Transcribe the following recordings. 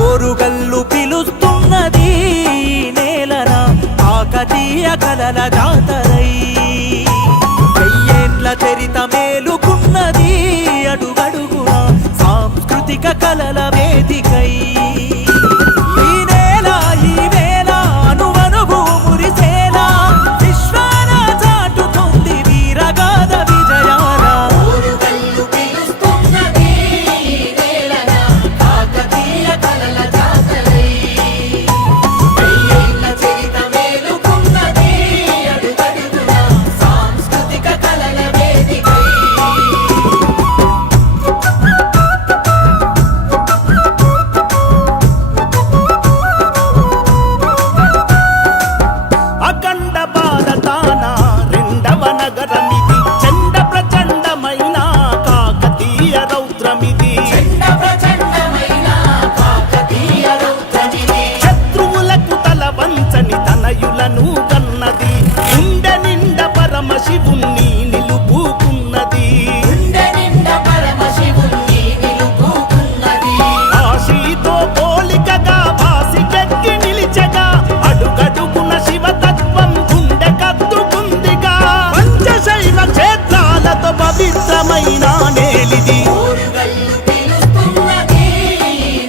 ఓరుగల్లు పిలుస్తున్నది నేలన కాకతీయ కలల జాతరై వెయ్యేండ్ల చరిత మేలుకున్నది అడుగడుగున సాంస్కృతిక కలల వేదికై ఈ నేల ఈ వేళ అనువనుగు మురిసేలా విశ్వాన చాటుతుంది వీరగాథ విజయాల ఓరుగల్లు పిలుస్తున్నది నేలన కాకతీయ కలల జాతరై వెయ్యేళ్ల చరిత మేలుకున్నది అడుగడుగున సాంస్కృతిక కలల వేదికై అఖండ భారతాన రెండవ నగరమిది చండ ప్రచండమైన కాకతీయ రౌద్రమిది చెండ ప్రచండమైన కాకతీయ రౌద్రమిది శత్రువులకు తల వంచని తనయులను కన్నది గుండె నిండ పరమశివుణ్ణి నిలుపుకున్నది గుండె నిండా పరమశివుణ్ణి నిలుపుకున్నది కాశీతో పోలికగా భాసికెక్కి నిలిచగా అడుగడుగున శివతత్వం గుండె కత్తుకుందిగా పంచశైవ క్షేత్రాలతో పవిత్రమైన నేలిది ఓరుగల్లు పిలుస్తున్నది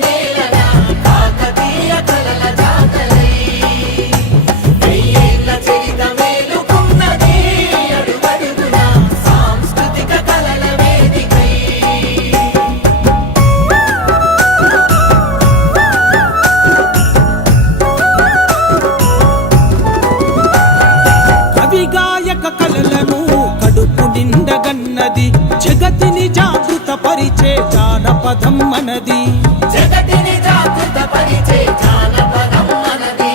నేలన కాకతీయ కలల జాతరై వెయ్యేళ్ల చరిత మేలుకున్నది అడుగడుగున సాంస్కృతిక కలల వేదికై కవిగాయక కలలను కడుపు నిండగన్నది జగతిని జాగృత పరిచే జానపదం మనది జగతిని జాగృత పరిచే జానపదం మనది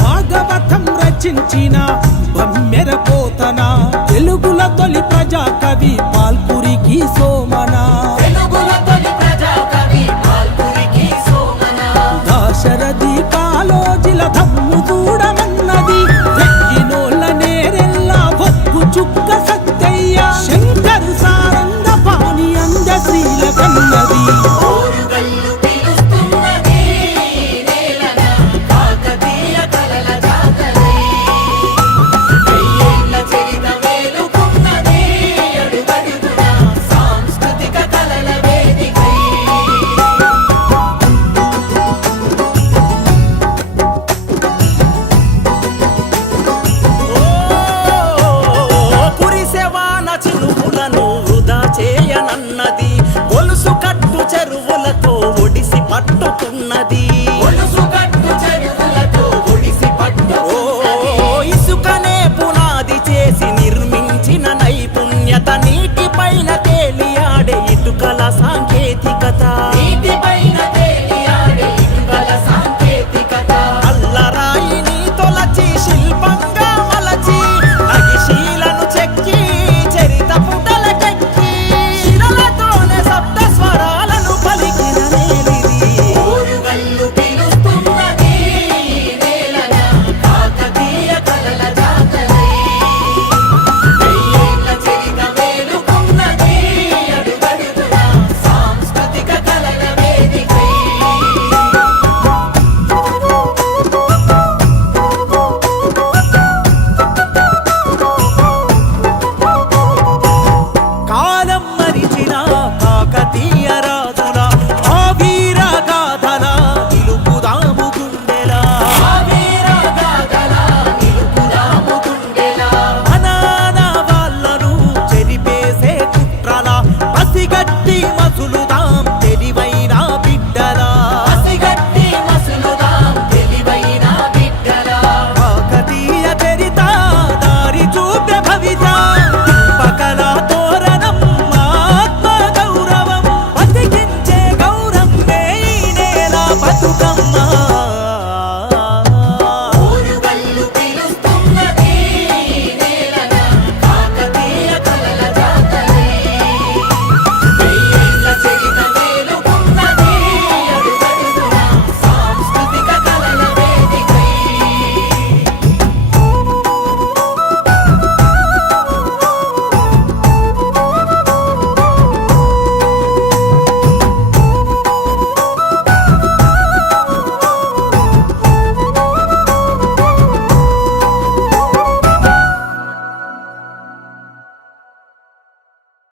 భాగవతం రచించిన బమ్మెర పోతన తెలుగుల తొలి ప్రజా కవి పాల్పురికి సోమన తెలుగుల తొలి ప్రజా కవి పాల్పురికి సోమన దాశరథి కాలోజిల దమ్ము చూడమన్నది రెక్కినోళ్ళ నేరెల్లా ఒక్కు చుక్క సత్తయ్య శంకరు సారంగ పాణి అంద శ్రీల కన్నది ఓరుగల్లు పిలుస్తున్నది నేలన కాకతీయ కలల జాతరై వెయ్యేళ్ల చరిత మేలుకున్నది అడుగడుగున సాంస్కృతిక కలల వేదికై కురిసెవాన చినుకులను వృధా చేయనన్నది